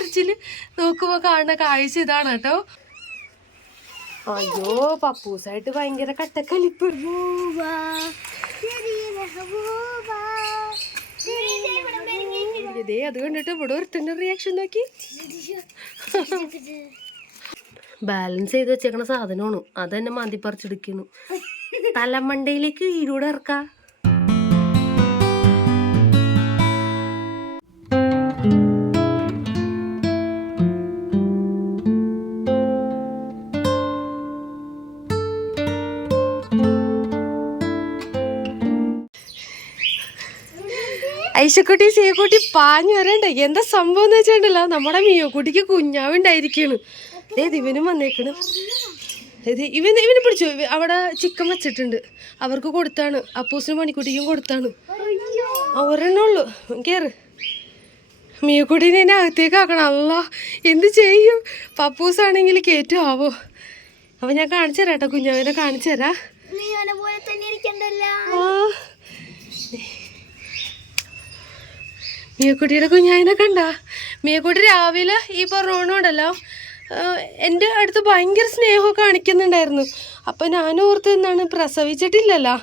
കരച്ചിൽ നോക്കുമ്പോ കാണുന്ന കാഴ്ച ഇതാണ് കേട്ടോ. അയ്യോ പപ്പൂസായിട്ട് ഭയങ്കര കട്ടക്കലിപ്പ്. ഇതേ അത് കണ്ടിട്ട് ഇവിടെ ഒരുത്തന്റെ റിയാക്ഷൻ നോക്കി. ബാലൻസ് ചെയ്ത് വെച്ചേക്കണ സാധനമാണ്. അത് തന്നെ മാന്തി പറിച്ചെടുക്കുന്നു തലമണ്ടയിലേക്ക് ഈരൂടെ ഇറക്ക. ഐശക്കുട്ടി സീക്കുട്ടി പാഞ്ഞു വരണ്ട? എന്താ സംഭവം എന്ന് വെച്ചിട്ടുണ്ടല്ലോ? നമ്മുടെ മിയോക്കുട്ടിക്ക് കുഞ്ഞാവുണ്ടായിരിക്കണു ഏത് ഇവനും വന്നേക്കണ്. ഇത് ഇവൻ ഇവന് പിടിച്ചു. അവിടെ ചിക്കൻ വെച്ചിട്ടുണ്ട്. അവർക്ക് കൊടുത്താണ്. അപ്പൂസിനും മണിക്കുട്ടിക്കും കൊടുത്താണ്. ആ, ഒരെണ്ണേ ഉള്ളു. കേറ്. മിയക്കുട്ടീനെ എന്നെ അകത്തേക്ക് ആക്കണം. അല്ല എന്ത് ചെയ്യും? പപ്പൂസാണെങ്കിൽ കയറ്റും ആവോ? അപ്പൊ ഞാൻ കാണിച്ചു തരാം കേട്ടോ കുഞ്ഞാവിനെ കാണിച്ചു തരാ. ആ. മിയക്കുട്ടിയുടെ കുഞ്ഞായിനെ കണ്ട? മിയക്കുട്ടി രാവിലെ ഈ പറഞ്ഞോണ്ടല്ലോ എന്റെ അടുത്ത് ഭയങ്കര സ്നേഹമൊക്കെ കാണിക്കുന്നുണ്ടായിരുന്നു. അപ്പോൾ ഞാൻ എന്താണ് പ്രസവിച്ചിട്ടില്ലല്ലോ.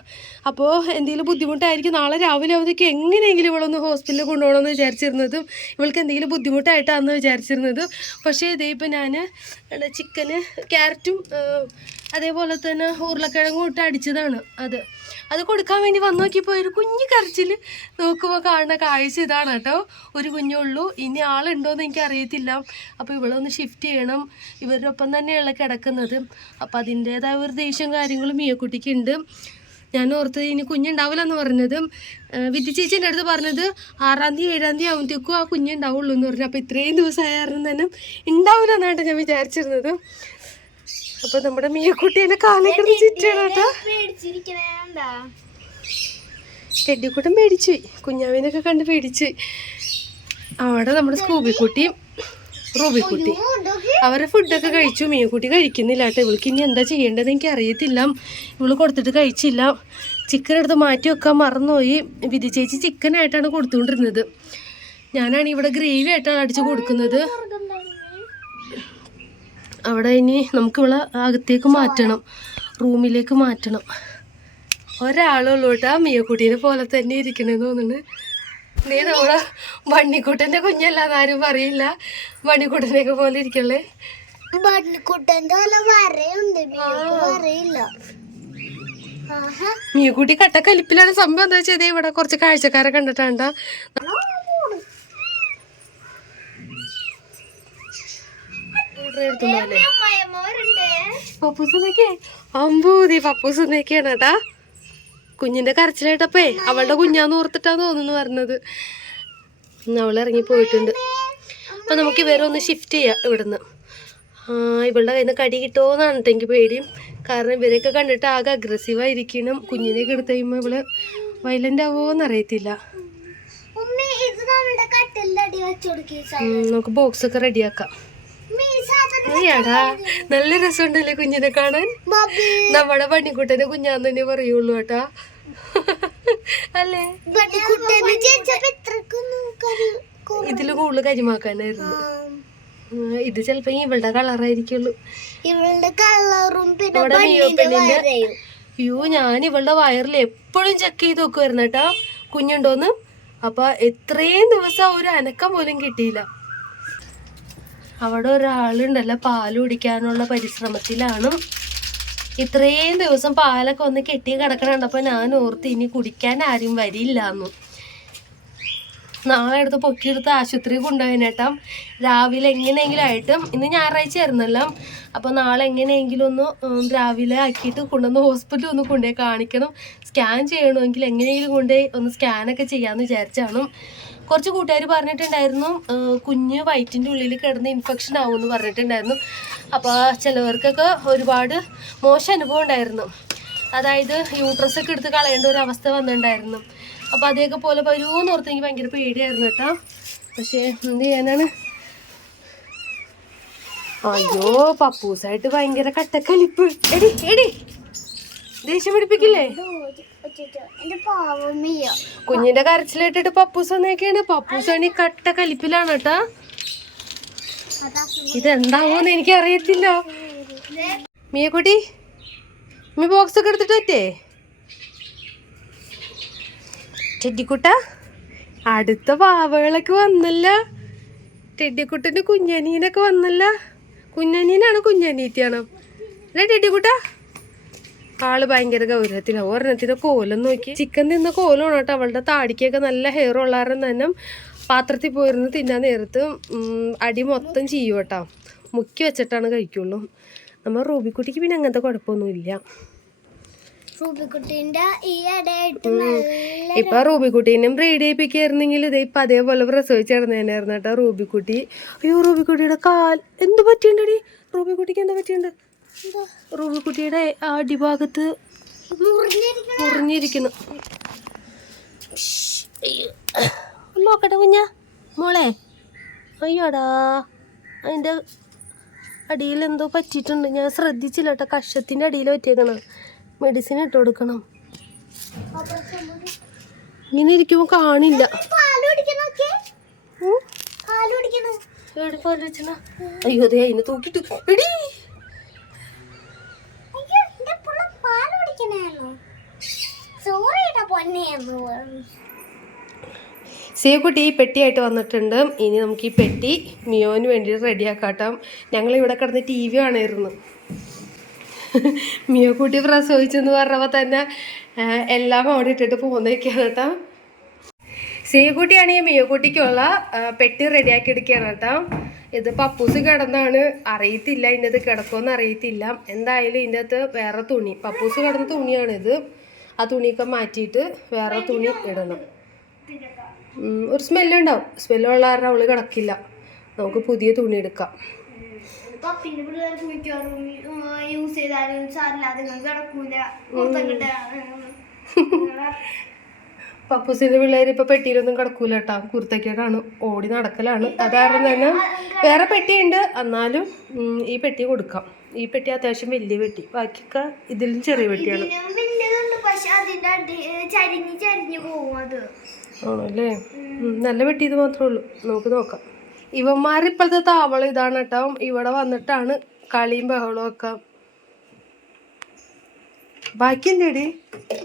അപ്പോൾ എന്തെങ്കിലും ബുദ്ധിമുട്ടായിരിക്കും. നാളെ രാവിലെ അവധിക്ക് എങ്ങനെയെങ്കിലും ഇവളൊന്ന് ഹോസ്പിറ്റലിൽ കൊണ്ടുപോകണമെന്ന് വിചാരിച്ചിരുന്നതും ഇവൾക്ക് എന്തെങ്കിലും ബുദ്ധിമുട്ടായിട്ടാണെന്ന് വിചാരിച്ചിരുന്നതും. പക്ഷേ ഇതേ ഇപ്പം ഞാൻ ചിക്കന് ക്യാരറ്റും അതേപോലെ തന്നെ ഉരുളക്കിഴങ്ങും ഇട്ട് അടിച്ചതാണ് അത്. അത് കൊടുക്കാൻ വേണ്ടി വന്നു നോക്കിയപ്പോൾ ഒരു കുഞ്ഞു കരച്ചിൽ നോക്കുമ്പോൾ കാണുന്ന കാഴ്ച ഇതാണ് കേട്ടോ. ഒരു കുഞ്ഞുള്ളൂ ഇനി ആളുണ്ടോയെന്ന് എനിക്ക് അറിയത്തില്ല അപ്പോൾ ഇവളൊന്ന് ഷിഫ്റ്റ് ചെയ്യണം. ഇവരുടെ ഒപ്പം തന്നെയുള്ള കിടക്കുന്നത്. അപ്പോൾ അതിന്റേതായ ഒരു ദേഷ്യം കാര്യങ്ങളും മിയക്കുട്ടിക്ക് ഉണ്ട്. ഞാൻ ഓർത്തത് ഇനി കുഞ്ഞുണ്ടാവില്ല എന്ന് പറഞ്ഞത് വിദ്യ ചേച്ചീന്റെ അടുത്ത് പറഞ്ഞത് ആറാം തീയതി ഏഴാം തീയതി ആകുമ്പോഴത്തേക്കും ആ കുഞ്ഞുണ്ടാവുള്ളൂ എന്ന് പറഞ്ഞു. അപ്പോൾ ഇത്രയും ദിവസമായ കാരണം തന്നെ ഉണ്ടാവില്ല എന്നാണ് ഞാൻ വിചാരിച്ചിരുന്നത്. അപ്പോൾ നമ്മുടെ മീയക്കുട്ടി എന്നെ കാലേക്ക് ചുറ്റാണ് കേട്ടോ. പേടിച്ചിരിക്കണേണ്ടാ ടെഡിക്കുട്ടൻ പേടിച്ചു കുഞ്ഞാവിനൊക്കെ കണ്ട് പേടിച്ചു അവിടെ നമ്മുടെ സ്കൂബിക്കുട്ടിയും റൂബിക്കുട്ടി അവരെ ഫുഡൊക്കെ കഴിച്ചു. മീൻകുട്ടി കഴിക്കുന്നില്ല കേട്ടോ. ഇവൾക്ക് ഇനി എന്താ ചെയ്യേണ്ടത് എനിക്ക് അറിയത്തില്ല ഇവൾ കൊടുത്തിട്ട് കഴിച്ചില്ല. ചിക്കൻ എടുത്ത് മാറ്റി വെക്കാൻ മറന്നുപോയി. വിധി ചേച്ചി ചിക്കനായിട്ടാണ് കൊടുത്തുകൊണ്ടിരുന്നത്. ഞാനാണ് ഇവിടെ ഗ്രേവി ആയിട്ടാണ് അടിച്ച് കൊടുക്കുന്നത്. അവിടെ ഇനി നമുക്ക് ഇവിടെ അകത്തേക്ക് മാറ്റണം. റൂമിലേക്ക് മാറ്റണം. ഒരാളുള്ളൂ കേട്ടോ. മിയക്കുട്ടീനെ പോലെ തന്നെ ഇരിക്കണമെന്ന് തോന്നുന്നു. നീ നമ്മളെ വണ്ണിക്കുട്ടന്റെ കുഞ്ഞല്ലാന്ന് ആരും പറയില്ല. വണ്ണിക്കുട്ടനെയൊക്കെ പോലെ ഇരിക്കല്ലേ? ബണ്ണിക്കുട്ടന്റെ പോലെ വരയുണ്ട്. കട്ടക്കലിപ്പിലാണ് സംഭവം എന്താ വെച്ചാൽ ഇവിടെ കുറച്ച് കാഴ്ചക്കാരെ കണ്ടിട്ടാണ്ട. പപ്പൂസ് നോക്കിയേ? അമ്പൂതി പപ്പൂസ് നോക്കിയാണ് കേട്ടാ. കുഞ്ഞിന്റെ കരച്ചിലായിട്ടപ്പേ അവളുടെ കുഞ്ഞാന്ന് ഓർത്തിട്ടാന്ന് തോന്നുന്നു പറഞ്ഞത് ഉം, അവൾ ഇറങ്ങി പോയിട്ടുണ്ട്. അപ്പൊ നമുക്ക് ഇവരെ ഒന്ന് ഷിഫ്റ്റ് ചെയ്യാം ഇവിടുന്ന്. ആ ഇവളുടെ കയ്യിൽ നിന്ന് കടി കിട്ടുമോന്നാണ് കേട്ടോ എനിക്ക് പേടിയും. കാരണം ഇവരെയൊക്കെ കണ്ടിട്ട് ആകെ അഗ്രസീവായിരിക്കണം കുഞ്ഞിനെയൊക്കെ എടുത്ത് കഴിയുമ്പോൾ ഇവൾ വയലന്റ് ആവുമോന്ന് അറിയത്തില്ല. നമുക്ക് ബോക്സ് ഒക്കെ റെഡിയാക്കാം അയ്യാടാ നല്ല രസമുണ്ടല്ലേ കുഞ്ഞിനെ കാണാൻ? നമ്മുടെ പണിക്കുട്ടനെ കുഞ്ഞാന്ന് തന്നെ പറയുള്ളൂ കേട്ടാ. അല്ലേ? ഇതിൽ കൂടുതൽ കരിമാക്കാനായിരുന്നു. ഇത് ചെലപ്പോ ഇവളുടെ കളറായിരിക്കുള്ളൂ. ഇവളുടെ കളറും പിന്നെ അയ്യോ ഞാൻ ഇവളുടെ വയറിൽ എപ്പോഴും ചെക്ക് ചെയ്ത് നോക്കുമായിരുന്നു കേട്ടാ. കുഞ്ഞുണ്ടോന്ന്? അപ്പൊ എത്രയും ദിവസം ഒരു അനക്കം പോലും കിട്ടിയില്ല. അവിടെ ഒരാളുണ്ടല്ലോ പാൽ കുടിക്കാനുള്ള പരിശ്രമത്തിലാണ്. ഇത്രയും ദിവസം പാലൊക്കെ ഒന്ന് കെട്ടി കിടക്കണുണ്ടപ്പോ ഞാൻ ഓർത്ത് ഇനി കുടിക്കാൻ ആരും വരില്ല എന്ന് നാളെ എടുത്ത് പൊക്കിയെടുത്ത് ആശുപത്രി കൊണ്ടുപോയതിനേട്ടാ രാവിലെ എങ്ങനെയെങ്കിലും ആയിട്ടും ഇന്ന് ഞായറാഴ്ച ആയിരുന്നല്ലോ. അപ്പോൾ നാളെ എങ്ങനെയെങ്കിലും ഒന്ന് രാവിലെ ആക്കിയിട്ട് കൊണ്ടുവന്ന് ഹോസ്പിറ്റലിൽ ഒന്ന് കൊണ്ടുപോയി കാണിക്കണം. സ്കാൻ ചെയ്യണമെങ്കിൽ എങ്ങനെയെങ്കിലും കൊണ്ടുപോയി ഒന്ന് സ്കാനൊക്കെ ചെയ്യാമെന്ന് വിചാരിച്ചാണ്. കുറച്ച് കൂട്ടുകാർ പറഞ്ഞിട്ടുണ്ടായിരുന്നു കുഞ്ഞ് വയറ്റിന്റെ ഉള്ളിൽ കിടന്ന് ഇൻഫെക്ഷൻ ആവുമെന്ന് പറഞ്ഞിട്ടുണ്ടായിരുന്നു. അപ്പോൾ ചിലവർക്കൊക്കെ ഒരുപാട് മോശം അനുഭവം ഉണ്ടായിരുന്നു. അതായത് യൂട്രസ് ഒക്കെ എടുത്ത് കളയേണ്ട ഒരു അവസ്ഥ വന്നിട്ടുണ്ടായിരുന്നു. അപ്പോൾ അതേക്കെ പോലെ വരുമെന്ന് ഓർത്ത് എനിക്ക് ഭയങ്കര പേടിയായിരുന്നു കേട്ടോ. പക്ഷേ എന്ത് ചെയ്യാനാണ്? അയ്യോ പപ്പൂസായിട്ട് ഭയങ്കര കട്ടക്കലിപ്പ്. എടി എടി ദേഷ്യം പിടിപ്പിക്കില്ലേ? കുഞ്ഞിന്റെ കരച്ചിലിട്ടിട്ട് പപ്പൂസ് വന്നേക്കാണ്. പപ്പൂസ് വേണി കട്ട കലിപ്പിലാണ് കേട്ടാ. ഇതെന്താവോന്ന് എനിക്ക് അറിയത്തില്ല മിയക്കുട്ടി മീ ബോക്സ് ഒക്കെ എടുത്തിട്ട് പറ്റേ ടെഡിക്കുട്ട അടുത്ത പാവകളൊക്കെ വന്നല്ല. ടെഡിക്കുട്ടന്റെ കുഞ്ഞനീനൊക്കെ വന്നല്ല. കുഞ്ഞനീനാണ് കുഞ്ഞനീറ്റിയാണ് അല്ലേ ടെഡിക്കുട്ട ആൾ ഭയങ്കര ഗൗരവത്തിലാണ് ഒരെണ്ണത്തിന് കോലം നോക്കി. ചിക്കൻ തിന്ന കോലമാണ് കേട്ടോ അവളുടെ താടിക്കൊക്കെ നല്ല ഹെയർ ഉള്ള കാരണം തന്നെ പാത്രത്തിൽ പോയിരുന്ന് തിന്നാൻ നേരത്ത് അടി മൊത്തം ചെയ്യും കേട്ടോ മുക്കി വെച്ചിട്ടാണ് കഴിക്കുള്ളൂ. നമ്മൾ റൂബിക്കുട്ടിക്ക് പിന്നെ അങ്ങനത്തെ കുഴപ്പമൊന്നുമില്ല. ഇപ്പൊ റൂബിക്കുട്ടീനും ബ്രീഡ് ചെയ്യിപ്പിക്കായിരുന്നെങ്കിൽ ഇത് ഇപ്പൊ അതേപോലെ പ്രസവിച്ചിരുന്നേനായിരുന്നു കേട്ടോ റൂബിക്കുട്ടി. അയ്യോ റൂബിക്കുട്ടിയുടെ കാൽ എന്ത് പറ്റിയുണ്ടടി? റൂബിക്കുട്ടിക്ക് എന്താ പറ്റിയുണ്ട്? റൂബിക്കുട്ടിയുടെ അടിഭാഗത്ത് മുറിഞ്ഞിരിക്കണം. മുറിഞ്ഞിരിക്കുന്നു. നോക്കട്ടെ കുഞ്ഞ. മോളെ അയ്യോടാ. അതിന്റെ അടിയിൽ എന്തോ പറ്റിയിട്ടുണ്ട്. ഞാൻ ശ്രദ്ധിച്ചില്ല കേട്ടോ. കഷത്തിന്റെ അടിയിൽ പറ്റിയേക്കണം. മെഡിസിൻ ഇട്ട് കൊടുക്കണം. ഇങ്ങനെ ഇരിക്കുമ്പോൾ കാണില്ല? അയ്യോ അതെ അതിനെ തൂക്കിട്ട് എടി. പുള്ള പാൽ കുടിക്കണായിരുന്നു സോറിയുടെ സേക്കുട്ടി ഈ പെട്ടിയായിട്ട് വന്നിട്ടുണ്ട്. ഇനി നമുക്ക് ഈ പെട്ടി മിയോന് വേണ്ടി റെഡിയാക്കാട്ടാം. ഞങ്ങൾ ഇവിടെ കിടന്ന് ടി വി കാണായിരുന്നു മിയോ കുട്ടി പ്രസവിച്ചെന്ന് പറഞ്ഞപ്പോൾ തന്നെ എല്ലാം അവിടെ ഇട്ടിട്ട് പോന്നേക്കാണ് കേട്ടോ സേകുട്ടിയാണെങ്കിൽ മിയോക്കുട്ടിക്കുള്ള കുട്ടിക്കുള്ള പെട്ടി റെഡിയാക്കി എടുക്കുകയാണ് കേട്ടോ ഇത് പപ്പൂസ് കിടന്നാണ്. അറിയത്തില്ല ഇതിന്റെ അത് കിടക്കുമെന്ന് അറിയത്തില്ല. എന്തായാലും ഇതിന്റെ അകത്ത് വേറെ തുണി. പപ്പൂസ് കിടന്ന തുണിയാണിത്. ആ തുണിയൊക്കെ മാറ്റിയിട്ട് വേറെ തുണി ഇടണം. ഒരു സ്മെല്ലുണ്ടാവും സ്മെല്ലുള്ള കാരണം അവൾ കിടക്കില്ല. നമുക്ക് പുതിയ തുണി എടുക്കാം. പപ്പിന്റെ പിള്ളേർക്ക് മിക്കവാറും യൂസ് ചെയ്താലും കിടക്കൂല. പപ്പൂസിന്റെ പിള്ളേർ ഇപ്പൊ പെട്ടിയിലൊന്നും കിടക്കൂല കേട്ടാ. കുർത്തക്കേടാണ് ഓടി നടക്കലാണ്. അത് കാരണം തന്നെ വേറെ പെട്ടിയുണ്ട്. എന്നാലും ഈ പെട്ടി കൊടുക്കാം. ഈ പെട്ടി അത്യാവശ്യം വലിയ പെട്ടി. ബാക്കിയൊക്കെ ഇതിലും ചെറിയ പെട്ടിയാണ്. ആണല്ലേ? നല്ല പെട്ടി ഇത് മാത്രമേ ഉള്ളൂ. നമുക്ക് നോക്കാം. ഇവന്മാർ ഇപ്പോഴത്തെ താവളം ഇതാണ് കേട്ടോ. ഇവിടെ വന്നിട്ടാണ് കളിയും ബഹളവും ഒക്കെ ബാക്കി എന്തേടി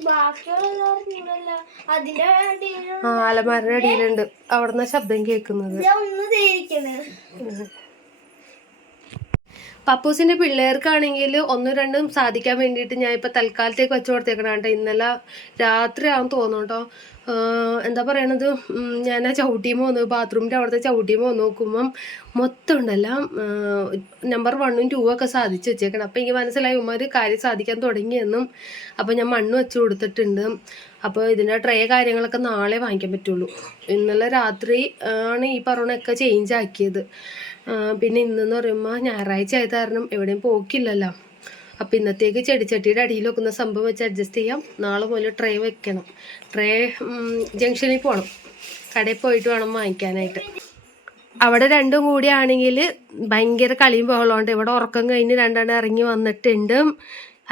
ബാക്കിയുള്ള അറിഞ്ഞില്ല അതിന്റെ അടിയിൽ ആ അലമാരുടെ അടിയിലുണ്ട്. അവിടുന്ന് ശബ്ദം കേൾക്കുന്നത്. പപ്പൂസിന്റെ പിള്ളേർക്കാണെങ്കിൽ ഒന്നും രണ്ടും സാധിക്കാൻ വേണ്ടിയിട്ട് ഞാൻ ഇപ്പൊ തൽക്കാലത്തേക്ക് വെച്ചു കൊടുത്തേക്കണം കേട്ടോ. ഇന്നലെ രാത്രി ആവും തോന്നുന്നു കേട്ടോ. ആഹ് എന്താ പറയണത്? ഞാൻ ആ ചവിട്ടിയും വന്നു ബാത്റൂമിന്റെ അവിടുത്തെ ചവിട്ടിയും വന്ന് നോക്കുമ്പം മൊത്തം ഉണ്ടല്ലോ. നമ്പർ വണ്ണും ടൂ ഒക്കെ സാധിച്ചു വെച്ചേക്കണം. അപ്പം എനിക്ക് മനസ്സിലായി ഉമ്മാർ കാര്യം സാധിക്കാൻ തുടങ്ങിയെന്നും. അപ്പം ഞാൻ മണ്ണ് വെച്ച് കൊടുത്തിട്ടുണ്ട്. അപ്പോൾ ഇതിന്റെ ട്രേ കാര്യങ്ങളൊക്കെ നാളെ വാങ്ങിക്കാൻ പറ്റുള്ളൂ. ഇന്നലെ രാത്രി ആണ് ഈ പറഞ്ഞൊക്കെ ചേഞ്ച് ആക്കിയത്. പിന്നെ ഇന്നെന്ന് പറയുമ്പോൾ ഞായറാഴ്ച ആയത് കാരണം എവിടെയും പോക്കില്ലല്ലോ. അപ്പം ഇന്നത്തേക്ക് ചെടിച്ചട്ടിയുടെ അടിയിൽ വെക്കുന്ന സംഭവം വെച്ച് അഡ്ജസ്റ്റ് ചെയ്യാം. നാളെ മുതൽ ട്രേ വെക്കണം. ട്രേ ജംഗ്ഷനിൽ പോകണം കടയിൽ പോയിട്ട് വേണം വാങ്ങിക്കാനായിട്ട്. അവിടെ രണ്ടും കൂടിയാണെങ്കിൽ ഭയങ്കര കളിയും ബഹളമുണ്ട് ഇവിടെ ഉറക്കം കഴിഞ്ഞ് രണ്ടെണ്ണം ഇറങ്ങി വന്നിട്ടുണ്ട്.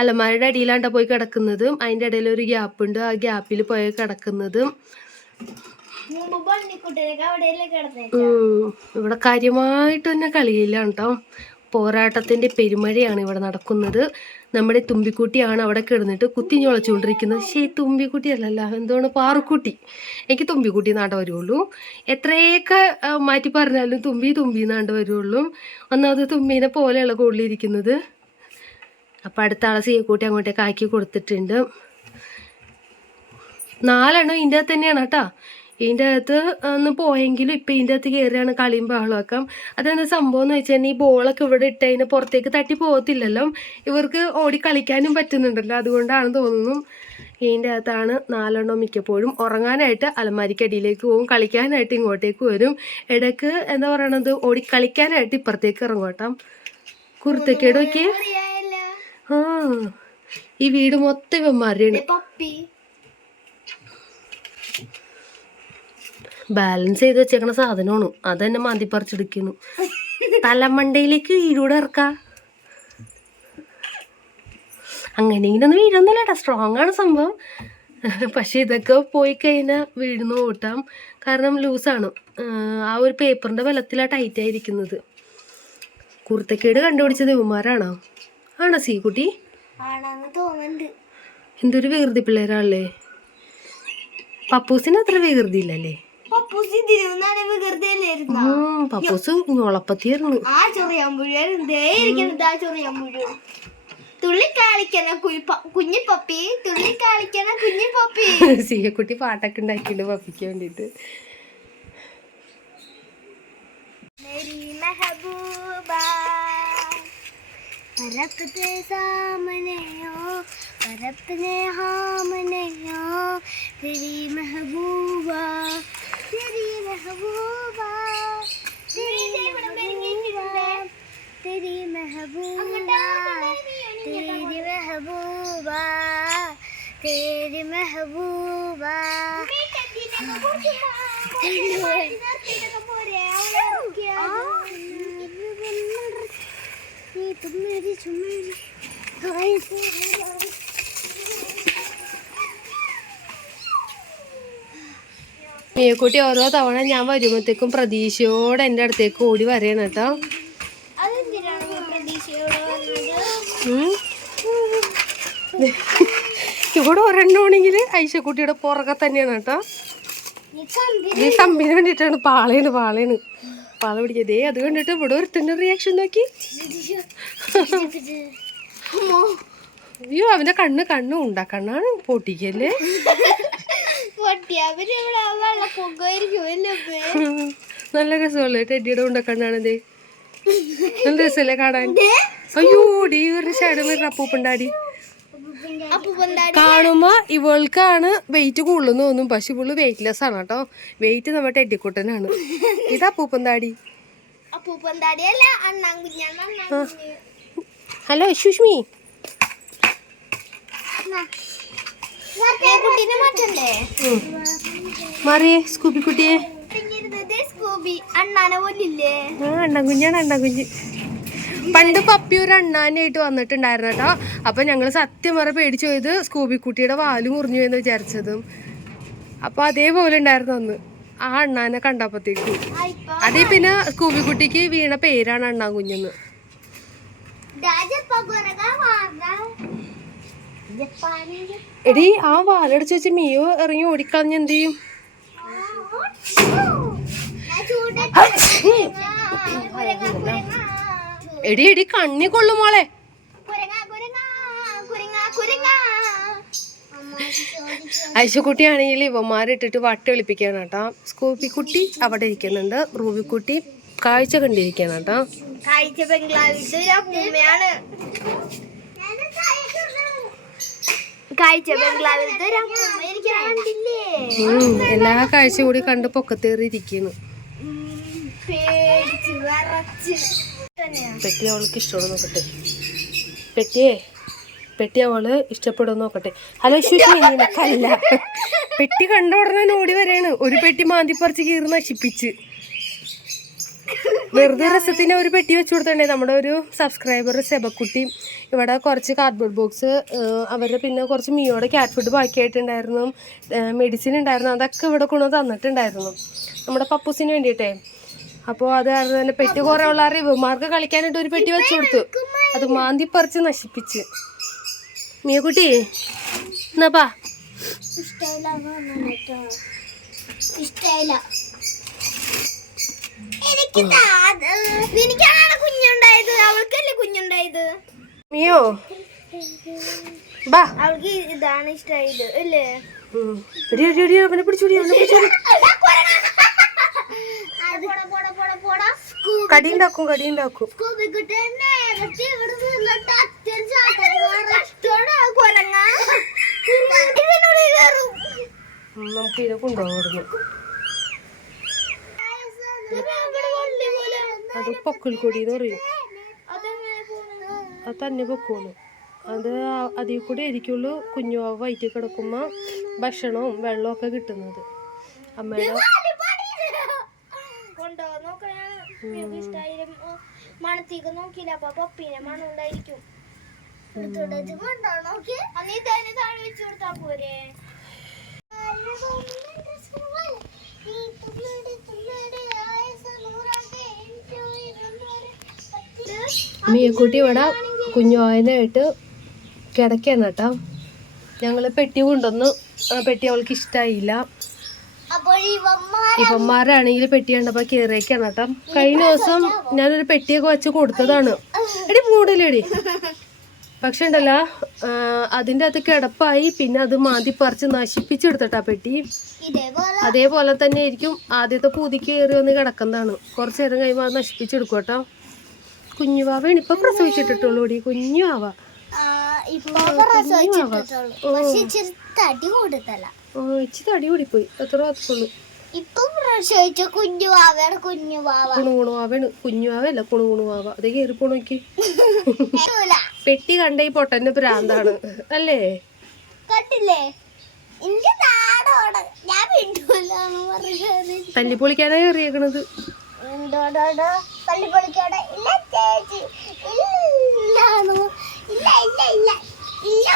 അലമാരയുടെ അടിയിലാണ്ട പോയി കിടക്കുന്നതും. അതിന്റെ ഇടയിൽ ഒരു ഗ്യാപ്പ് ഉണ്ട്. ആ ഗ്യാപ്പിൽ പോയി കിടക്കുന്നതും. ഇവിടെ കാര്യമായിട്ട് തന്നെ കളിയില്ല കേട്ടോ. പോരാട്ടത്തിന്റെ പെരുമഴയാണ് ഇവിടെ നടക്കുന്നത്. നമ്മുടെ തുമ്പിക്കുട്ടിയാണ് അവിടെ കിടന്നിട്ട് കുത്തി ഞൊളച്ചുകൊണ്ടിരിക്കുന്നത്. ശരി തുമ്പിക്കുട്ടി അല്ലല്ല എന്താണ് പാറുക്കുട്ടി. എനിക്ക് തുമ്പിക്കുട്ടി നാണ്ട വരുള്ളൂ. എത്രയൊക്കെ മാറ്റി പറഞ്ഞാലും തുമ്പി തുമ്പി നാണ്ട വരുള്ളൂ. ഒന്നാമത് തുമ്പീനെ പോലെയുള്ള കൂടുതലിരിക്കുന്നത് അപ്പം അടുത്ത ആളെ സീയക്കൂട്ടി അങ്ങോട്ടേക്ക് ആക്കി കൊടുത്തിട്ടുണ്ട്. നാലെണ്ണം ഇതിന്റെ തന്നെയാണ് കേട്ടോ. ഇതിന്റെ അകത്ത് ഒന്ന് പോയെങ്കിലും ഇപ്പം ഇതിന്റെ അകത്ത് കയറിയാണ് കളിയും ബഹളമൊക്കെ അതെന്താ സംഭവം എന്ന് വെച്ചാൽ ഈ ബോളൊക്കെ ഇവിടെ ഇട്ട് അതിന് പുറത്തേക്ക് തട്ടി പോകത്തില്ലല്ലോ. ഇവർക്ക് ഓടി കളിക്കാനും പറ്റുന്നുണ്ടല്ലോ. അതുകൊണ്ടാണ് തോന്നുന്നു ഇതിന്റെ അകത്താണ് നാലെണ്ണം മിക്കപ്പോഴും ഉറങ്ങാനായിട്ട് അലമാരിക്കടിയിലേക്ക് പോകും കളിക്കാനായിട്ട് ഇങ്ങോട്ടേക്ക് വരും. ഇടയ്ക്ക് എന്താ പറയണത്? ഓടി കളിക്കാനായിട്ട് ഇപ്പുറത്തേക്ക് ഇറങ്ങോട്ടാം. കുർത്തക്കേടൊക്കെ കുർത്തക്കേട് ആ ഈ വീട് മൊത്തം ഇവന്മാരെയാണ് ബാലൻസ് ചെയ്ത് വെച്ചേക്കണ സാധനമാണ്. അത് തന്നെ മാന്തി പറിച്ചെടുക്കുന്നു. തലമണ്ടയിലേക്ക് ഈരൂടെ ഇറക്ക. അങ്ങനെയെങ്കിലൊന്നും വീഴൊന്നുമില്ലട്ടാ സ്ട്രോങ് ആണ് സംഭവം. പക്ഷെ ഇതൊക്കെ പോയി കഴിഞ്ഞാൽ വീഴുന്നു ഓട്ടാം കാരണം ലൂസാണ്. ആ ഒരു പേപ്പറിന്റെ ബലത്തിലാണ് ടൈറ്റ് ആയിരിക്കുന്നത്. കുർത്തക്കേട് കണ്ടുപിടിച്ചത് ഇവന്മാരാണോ? ആണോ സീ കുട്ടി എന്തൊരു വികൃതി പിള്ളേരാണല്ലേ പപ്പൂസിന് അത്ര വികൃതി ഇല്ലല്ലേ പപ്പൂസി തിരുവന്നാണ് വികൃതിയല്ലായിരുന്നു ഉം, പപ്പൂസ് ഞൊളപ്പത്തിയായിരുന്നു ആ ചൊറിയാമ്പുഴ ദേ ഇരിക്കുന്നത് ആ ചൊറിയാമ്പുഴ തുള്ളി കളിക്കണ കുയിപ്പ- കുഞ്ഞി പപ്പി തുള്ളി കളിക്കണ കുഞ്ഞി പപ്പി സീയക്കുട്ടി പാട്ടൊക്കെ ഉണ്ടാക്കിയിട്ട് പപ്പിക്ക് വേണ്ടിയിട്ട് मेरी महबूबा परपते सामने हो परपने हमने हो तेरी महबूबा تري محبوبة تري محبوبة تري محبوبة تري محبوبة تري محبوبة تري മിയക്കുട്ടി ഓരോ തവണ ഞാൻ വരുമ്പോഴത്തേക്കും പ്രതീക്ഷയോടെ എന്റെ അടുത്തേക്ക് ഓടി വരേണ് കേട്ടോ. ഇവിടെ ഒരെണ്ണമാണെങ്കിൽ ഐശക്കുട്ടിയുടെ പുറകെ തന്നെയാണ് കേട്ടോ. ഈ തമ്പിന് വേണ്ടിയിട്ടാണ് പാളയാണ് പാളയാണ് പാള ദേ അത് കണ്ടിട്ട് ഇവിടെ ഒരുത്തന്റെ റിയാക്ഷൻ നോക്കി. അയ്യോ അവന്റെ കണ്ണ് കണ്ണ് ഉണ്ടാ കണ്ണാണ് പൊട്ടിക്കല്ലേ? നല്ല രസമല്ലേ? ടെഡിയുടെ ഉണ്ട കണ്ണാണത് നല്ല രസമല്ലേ കാണാൻ? അയ്യോ ഡീ ഒരു ഷാഡോ ഒരു അപ്പൂപ്പുണ്ടാടി. കാണുമ്പോ ഇവൾക്കാണ് വെയിറ്റ് കൂടുതലെന്ന് തോന്നും പക്ഷെ ഇവൾ വെയിറ്റ്ലെസ് ആണ് കേട്ടോ. വെയിറ്റ് നമ്മുടെ ടെഡിക്കുട്ടനാണ്. ഇത് അപ്പൂപ്പന്താടി ഹലോ ശുഷ്മി മാറിയേ സ്കൂബി കുട്ടിയെ. അണ്ണൻ കുഞ്ഞാണ് അണ്ണൻ കുഞ്ഞ് പണ്ട് പപ്പി ഒരു അണ്ണാനായിട്ട് വന്നിട്ടുണ്ടായിരുന്നു കേട്ടോ. അപ്പൊ ഞങ്ങൾ സത്യം പറ പേടിച്ചു പോയത് സ്കൂബി കുട്ടിയുടെ വാൽ മുറിഞ്ഞു എന്ന് വിചാരിച്ചതും. അപ്പൊ അതേപോലെ ഉണ്ടായിരുന്നു അന്ന്. ആ അണ്ണാനെ കണ്ടപ്പത്തേക്ക്. അതേ പിന്നെ സ്കൂബി കുട്ടിക്ക് വീണ പേരാണ് അണ്ണാൻ കുഞ്ഞെന്ന് എടി ആ വാലടിച്ച് വെച്ച് മിയോ ഇറങ്ങി ഓടിക്കളഞ്ഞ എന്ത് ചെയ്യും? എടി എടി കണ്ണി കൊള്ളും മോളെ. ഐശുക്കുട്ടിയാണെങ്കിൽ ഇവന്മാരിട്ടിട്ട് വട്ടി ഒളിപ്പിക്കാണ് കേട്ടോ. സ്കൂപ്പി കുട്ടി അവിടെ ഇരിക്കുന്നുണ്ട് റൂബിക്കുട്ടി കാഴ്ച കണ്ടിരിക്കാൻ കേട്ടോ. കാഴ്ച കാഴ്ച ബംഗ്ലാവിലത്തെ എല്ലാ കാഴ്ച കൂടി കണ്ട് പൊക്കത്തേറിയിരിക്കുന്നു. പെട്ടി അവൾക്ക് ഇഷ്ടമാണ് നോക്കട്ടെ. പെട്ടിയെ പെട്ടി അവൾ ഇഷ്ടപ്പെടും നോക്കട്ടെ. ഹലോ ശുശ്രീ നിനക്കല്ല. പെട്ടി കണ്ട ഉടനെ ഓടി വരെയാണ് ഒരു പെട്ടി മാന്തി പറിച്ച് കീറി നശിപ്പിച്ച്. വെറുതെ രസത്തിന് ഒരു പെട്ടി വെച്ച് കൊടുത്തണ്ടേ? നമ്മുടെ ഒരു സബ്സ്ക്രൈബർ സെബക്കുട്ടി. ഇവിടെ കുറച്ച് കാർഡ്ബോർഡ് ബോക്സ് അവരുടെ പിന്നെ കുറച്ച് മിയോടെ ക്യാറ്റ് ഫുഡ് ബാക്കിയായിട്ടുണ്ടായിരുന്നു. മെഡിസിൻ ഉണ്ടായിരുന്നു. അതൊക്കെ ഇവിടെ കൊണ്ടു തന്നിട്ടുണ്ടായിരുന്നു. നമ്മുടെ പപ്പൂസിന് വേണ്ടിയിട്ടേ. അപ്പോൾ അത് തന്നെ പെട്ടി കുറേ ഉള്ള റിവമാർക്ക് കളിക്കാനായിട്ട് ഒരു പെട്ടി വെച്ച് കൊടുത്തു. അത് മാന്തി പറിച്ച് നശിപ്പിച്ച്. മിയക്കുട്ടി എന്നാപ്പാ ഇഷ്ടമില്ല എനിക്കാണ് കുഞ്ഞുണ്ടായത്? അവൾക്കല്ലേ കുഞ്ഞുണ്ടായത്? മിയോ ബാ. അവൾക്ക് ഇതാണ് ഇഷ്ടമായത് അല്ലേ? അവനെ പിടിച്ചോടി അവനെ പിടിച്ചോടി കടി ഉണ്ടാക്കും കടി ഉണ്ടാക്കും. ഉം, നമുക്ക് ഇതൊക്കെ കൊണ്ടുപോകാം പൊക്കിൾ കൊടി എന്ന് പറയും അത് തന്നെ പൊക്കോളൂ. അത് അതിൽ കൂടെ ആയിരിക്കുള്ളൂ കുഞ്ഞു വയറ്റി കിടക്കുമ്പോൾ ഭക്ഷണവും വെള്ളവും ഒക്കെ കിട്ടുന്നത്. അമ്മയുടെ മണത്തേക്ക് നോക്കിയില്ല. അപ്പൊ പപ്പീനെ കൊടുത്താ പോരെ. മീയക്കുട്ടി ഇവിടെ കുഞ്ഞുവായനായിട്ട് കിടക്കാണ് കേട്ടോ. ഞങ്ങൾ പെട്ടി കൊണ്ടുവന്നു. ആ പെട്ടി അവൾക്ക് ഇഷ്ടമായില്ല ഇവന്മാരാണെങ്കിൽ പെട്ടി കണ്ടപ്പോൾ കയറിയേക്കാണ് കേട്ടോ. കഴിഞ്ഞ ദിവസം ഞാനൊരു പെട്ടിയൊക്കെ വെച്ച് കൊടുത്തതാണ്. എടി മൂടലെടി പക്ഷെ ഉണ്ടല്ലോ അതിന്റെ അത് കിടപ്പായി. പിന്നെ അത് മാന്തി പറിച്ച് നശിപ്പിച്ചെടുത്തിട്ടാ പെട്ടി. അതേപോലെ തന്നെ ആയിരിക്കും ആദ്യത്തെ പൂതിക്ക് കയറി വന്ന് കിടക്കുന്നതാണ്. കുറച്ച് നേരം കഴിയുമ്പോൾ അത് നശിപ്പിച്ചെടുക്കും കേട്ടോ. കൂടി കുഞ്ഞുവാവ ആ, ഇപ്പൊ പ്രസവിച്ചിട്ടുള്ളൂ ഓ. തടി കൂടിപ്പോയി എത്ര പ്രസവിച്ച കുഞ്ഞു കുഞ്ഞു വാവ. കുണുകുണുവാവയാണ് കുഞ്ഞുവാവല്ല കുണുകുണുവാവ അത് കയറി പോണോക്കി പെട്ടി കണ്ട ഈ പൊട്ടന്റെ പ്രാന്താണ് അല്ലേ? കണ്ടില്ലേ? തല്ലിപ്പൊളിക്കാനാ കയറിയേക്കണത്. പൊളിക്കോടെ ഇല്ല ചേച്ചി. ഇല്ല ഇല്ല ഇല്ല ഇല്ല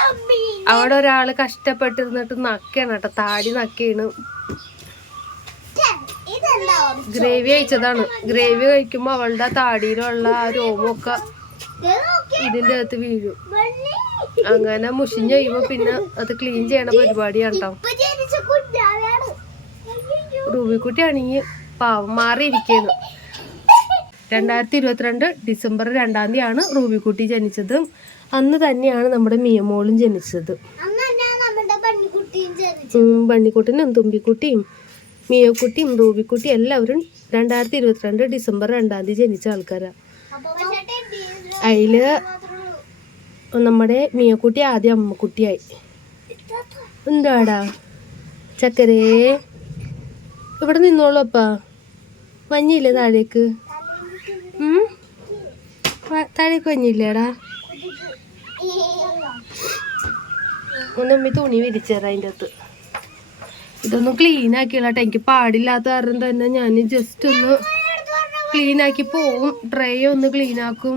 അവിടെ ഒരാൾ കഷ്ടപ്പെട്ടിരുന്നിട്ട് നക്കാണ് കേട്ടോ. താടി നക്കാണ് ഗ്രേവി കഴിച്ചതാണ്. ഗ്രേവി കഴിക്കുമ്പോ അവളുടെ താടിയിലുള്ള ആ രോമൊക്കെ ഇതിന്റെ അകത്ത് വീഴും. അങ്ങനെ മുഷിഞ്ഞ് കഴിയുമ്പോ പിന്നെ അത് ക്ലീൻ ചെയ്യണ പരിപാടിയാണ് കേട്ടോ. റൂബിക്കുട്ടി ആണെങ്കിൽ പാവം മാറിയിരിക്കുന്നു. രണ്ടായിരത്തി ഇരുപത്തിരണ്ട് ഡിസംബർ രണ്ടാം തീയതിയാണ് റൂബിക്കുട്ടി ജനിച്ചത്. അന്ന് തന്നെയാണ് നമ്മുടെ മിയമോളും ജനിച്ചത്. ബണ്ണിക്കുട്ടനും തുമ്പിക്കുട്ടിയും മിയക്കുട്ടിയും റൂബിക്കുട്ടിയും എല്ലാവരും രണ്ടായിരത്തി ഇരുപത്തിരണ്ട് ഡിസംബർ രണ്ടാം തീയതി ജനിച്ച ആൾക്കാരാണ് അതിൽ. നമ്മുടെ മിയക്കുട്ടി ആദ്യം അമ്മക്കുട്ടിയായി. എന്താടാ? ചക്കരേ. ഇവിടെ നിന്നോളൂ അപ്പാ. മഞ്ഞില്ലേ താഴേക്ക്? താഴേക്ക് മഞ്ഞില്ലേടാ? ഒന്നമ്മി തുണി വിരിച്ചേരാ അതിന്റെ അകത്ത് ഇതൊന്നും ക്ലീൻ ആക്കിയില്ലാട്ടോ എനിക്ക് പാടില്ലാത്ത കാരണം തന്നെ ഞാൻ ജസ്റ്റ് ഒന്ന് ക്ലീൻ ആക്കി പോവും. ട്രേ ഒന്ന് ക്ലീൻ ആക്കും.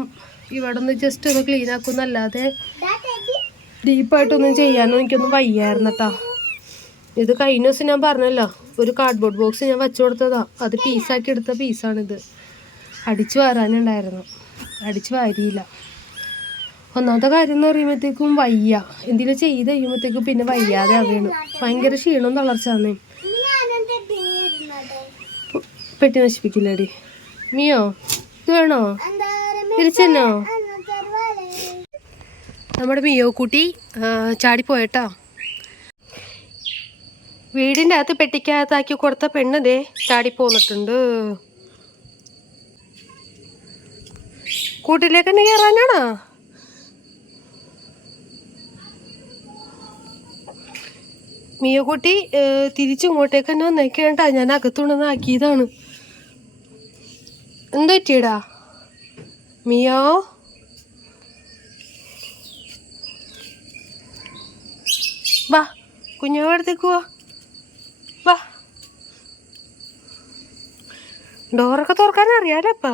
ഇവിടെ ഒന്ന് ജസ്റ്റ് ഒന്ന് ക്ലീൻ ആക്കും എന്നല്ലാതെ ഡീപ്പായിട്ടൊന്നും ചെയ്യാനോ എനിക്കൊന്നും വയ്യായിരുന്നു കേട്ടോ ഇത് കഴിഞ്ഞ ദിവസം ഞാൻ പറഞ്ഞല്ലോ ഒരു കാർഡ്ബോർഡ് ബോക്സ് ഞാൻ വെച്ചു കൊടുത്തതാ. അത് പീസാക്കി എടുത്ത പീസാണിത് അടിച്ചു വാരാനുണ്ടായിരുന്നു. അടിച്ചു വാരിയില്ല. ഒന്നാമത്തെ കാര്യം എന്ന് പറയുമ്പോഴത്തേക്കും വയ്യ. എന്തെങ്കിലും ചെയ്ത് കഴിയുമ്പോഴത്തേക്കും പിന്നെ വയ്യാതെ ആവുകയാണ്. ഭയങ്കര ക്ഷീണവും തളർച്ചാന്നേ. പെട്ടി നശിപ്പിക്കില്ലേടി? മിയോ? ഇത് വേണോ? തിരിച്ചെന്നോ? നമ്മുടെ മിയോ കുട്ടി ചാടിപ്പോയട്ടാ. വീടിന്റെ അകത്ത് പെട്ടിക്കകത്താക്കി കൊടുത്ത പെണ്ണ് ദേ ചാടിപ്പോന്നിട്ടുണ്ട് കൂട്ടിലേക്ക് തന്നെ കയറാനാണോ? മിയക്കുട്ടി തിരിച്ചിങ്ങോട്ടേക്ക് തന്നെ വന്നേക്കേണ്ടാ ഞാൻ അകത്തുണ്ടെന്ന് ആക്കിയതാണ്. എന്താ പറ്റിയടാ? മിയോ? വാ കുഞ്ഞോടത്തേക്ക് അടുത്തേക്ക് വാ വാ ഡോറൊക്കെ തുറക്കാൻ അറിയാലപ്പാ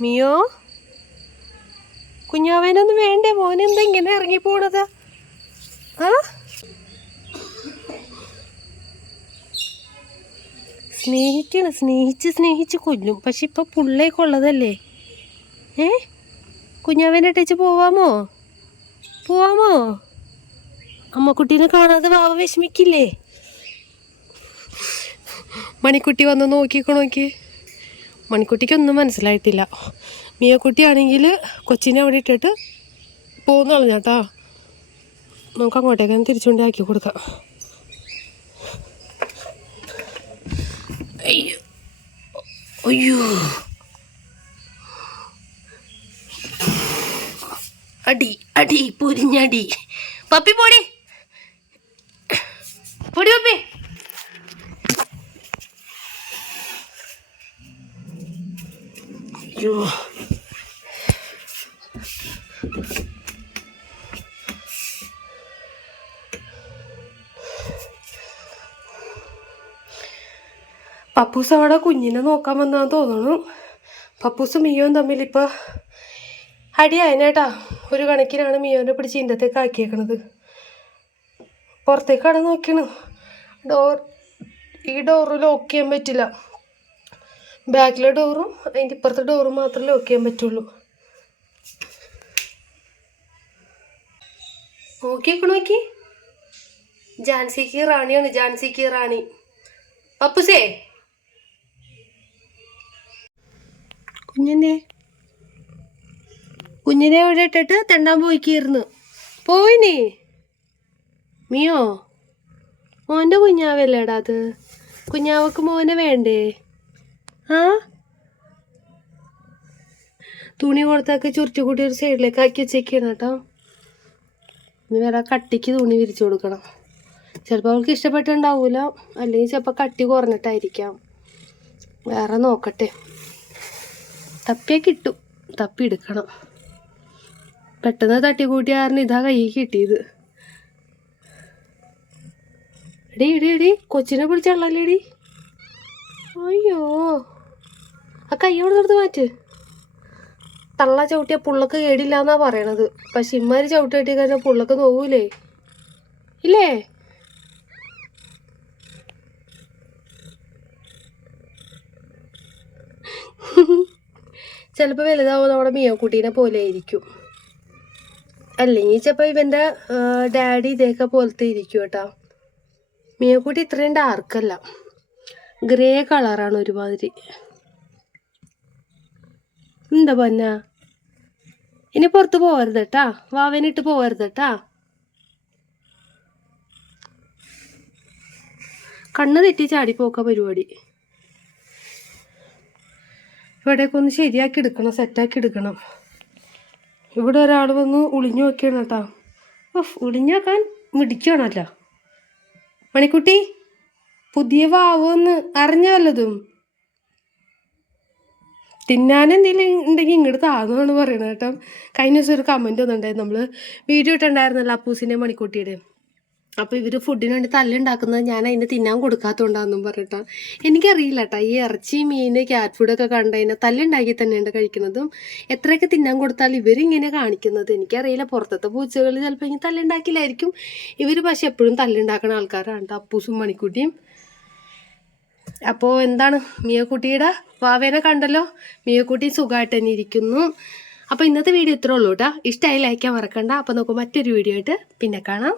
മിയോ? കുഞ്ഞാവേനൊന്നും വേണ്ടേ? മോനെന്താ ഇങ്ങനെ ഇറങ്ങി പോണത് ആ സ്നേഹിക്കണം സ്നേഹിച്ച് സ്നേഹിച്ച് കൊല്ലും. പക്ഷെ ഇപ്പൊ പുള്ളേക്കുള്ളതല്ലേ ഏ? കുഞ്ഞാവനെ ടച്ച് പോവാമോ? പോവാമോ? അമ്മക്കുട്ടീനെ കാണാതെ വാവ വിഷമിക്കില്ലേ? മണിക്കുട്ടി വന്ന് നോക്കിക്കോ നോക്കി. മണിക്കുട്ടിക്കൊന്നും മനസ്സിലായിട്ടില്ല. മിയക്കുട്ടിയാണെങ്കിൽ കൊച്ചിനെ അവിടെ ഇട്ടിട്ട് പോകുന്നതാണ് ചേട്ടാ നമുക്ക് അങ്ങോട്ടേക്ക് തിരിച്ചുകൊണ്ടാക്കി കൊടുക്കാം. അയ്യോ. അയ്യോ അടി അടി പൊരിഞ്ഞടി. പപ്പി പൊടി. പൊടി പപ്പി. അയ്യോ. പപ്പൂസ് അവിടെ കുഞ്ഞിനെ നോക്കാൻ വന്നാന്ന് തോന്നുന്നു. പപ്പൂസും മിയോയും തമ്മിൽ ഇപ്പോൾ അടിയായനേട്ടാ. ഒരു കണക്കിനാണ് മിയോനെ പിടിച്ച് ഇന്നത്തേക്ക് ആക്കിയേക്കണത്. പുറത്തേക്കാണ് നോക്കിയാണ്. ഡോർ ഈ ഡോറ് ലോക്ക് ചെയ്യാൻ പറ്റില്ല. ബാക്കിലെ ഡോറും അതിന്റെ ഇപ്പുറത്തെ ഡോറും മാത്രമേ ലോക്ക് ചെയ്യാൻ പറ്റുള്ളൂ. നോക്കിയേക്കണ നോക്കി. ജാൻസിക്ക് റാണിയാണ് ജാൻസിക്ക് റാണി. പപ്പുസേ കുഞ്ഞിനെ. കുഞ്ഞിനെ ഇവിടെ ഇട്ടിട്ട് തെണ്ടാൻ പോയിക്കായിരുന്നു. പോയിനി. മിയോ? മോന്റെ കുഞ്ഞാവല്ലേടാ അത്? കുഞ്ഞാവക്ക് മോനെ വേണ്ടേ? ആ? തുണി കൊടുത്തൊക്കെ കൂട്ടി ഒരു സൈഡിലേക്ക് ആക്കി വെച്ചേക്കാണ് കേട്ടോ. ഇനി വേറെ കട്ടിക്ക് തുണി വിരിച്ചു കൊടുക്കണം. ചിലപ്പോൾ അവൾക്ക് ഇഷ്ടപ്പെട്ടുണ്ടാവില്ല അല്ലെങ്കിൽ ചിലപ്പോൾ കട്ടി കുറഞ്ഞിട്ടായിരിക്കാം. വേറെ നോക്കട്ടെ. തപ്പിയാൽ കിട്ടും തപ്പി എടുക്കണം. പെട്ടെന്ന് തട്ടിക്കൂട്ടി കാരണം ഇതാ കൈ കിട്ടിയത്. എടി എടി എടി കൊച്ചിനെ പിടിച്ചള്ളല്ലേടി അയ്യോ. ആ കൈയോട് നിർത്ത് മാറ്റ്? തള്ള ചവിട്ടിയ പുള്ളക്ക് കേടില്ല എന്നാ പറയണത്. പക്ഷെ ഇമ്മാര് ചവിട്ടി കിട്ടിയ കഴിഞ്ഞാൽ പുള്ളക്ക് നോവൂലേ? ഇല്ലേ? ചിലപ്പോൾ വലുതാവും നമ്മുടെ മിയോക്കുട്ടീനെ പോലെ ആയിരിക്കും. അല്ലെങ്കിൽ ചിലപ്പോൾ ഇവന്റെ ഡാഡി ഇതേക്കെ പോലത്തെ ഇരിക്കും കേട്ടോ. മിയോക്കുട്ടി ഇത്രയും ഡാർക്കല്ല ഗ്രേ കളറാണ് ഒരുമാതിരി. എന്താ പൊന്ന? ഇനി പുറത്ത് പോകരുത് കേട്ടാ. വാവനിട്ട് പോകരുത് കേട്ടാ. കണ്ണ് തെറ്റി ചാടിപ്പോക്ക പരിപാടി. ഇവിടെയൊക്കെ ഒന്ന് ശരിയാക്കി എടുക്കണം സെറ്റാക്കി എടുക്കണം. ഇവിടെ ഒരാൾ വന്ന് ഒളിഞ്ഞു നോക്കിയാണ് കേട്ടോ. ഓഫ് ഒളിഞ്ഞു നോക്കാൻ മിടിക്കുകയാണല്ലോ മണിക്കുട്ടി പുതിയ വാവെന്ന് അറിഞ്ഞ വല്ലതും. തിന്നാൻ എന്തെങ്കിലും ഉണ്ടെങ്കിൽ ഇങ്ങോട്ട് താന്നാണ് പറയണത് കേട്ടോ. കഴിഞ്ഞ ദിവസം ഒരു കമന്റ് വന്നിട്ടുണ്ടായിരുന്നു. നമ്മൾ വീഡിയോ ഇട്ടുണ്ടായിരുന്നല്ലോ അപ്പൂസിന്റെ മണിക്കുട്ടിയുടെ അപ്പോൾ ഇവർ ഫുഡിന് വേണ്ടി തല്ലുണ്ടാക്കുന്നത് ഞാൻ അതിന് തിന്നാൻ കൊടുക്കാത്തതുകൊണ്ടാണെന്നും പറഞ്ഞിട്ടാ. എനിക്കറിയില്ല കേട്ടോ ഈ ഇറച്ചി മീൻ ക്യാറ്റ് ഫുഡൊക്കെ കണ്ട കഴിഞ്ഞാൽ തല്ലുണ്ടാക്കി തന്നെയാണ് കഴിക്കുന്നതും. എത്രയൊക്കെ തിന്നാൻ കൊടുത്താൽ ഇവരിങ്ങനെ കാണിക്കുന്നത്. എനിക്കറിയില്ല പുറത്തത്തെ പൂച്ചകൾ ചിലപ്പോൾ ഇങ്ങനെ തല്ലുണ്ടാക്കില്ലായിരിക്കും ഇവർ പക്ഷെ എപ്പോഴും തല്ലുണ്ടാക്കുന്ന ആൾക്കാരാണ് കേട്ടോ അപ്പൂസും മണിക്കുട്ടിയും. അപ്പോൾ എന്താണ് മിയക്കുട്ടിയുടെ വാവേനെ കണ്ടല്ലോ? മിയക്കുട്ടി സുഖമായിട്ട് തന്നെ ഇരിക്കുന്നു. അപ്പോൾ ഇന്നത്തെ വീഡിയോ ഇത്രേ ഉള്ളൂ കേട്ടോ ഇഷ്ടമായി ലൈക്കാൻ മറക്കണ്ട. അപ്പോൾ നമുക്ക് മറ്റൊരു വീഡിയോ ആയിട്ട് പിന്നെ കാണാം.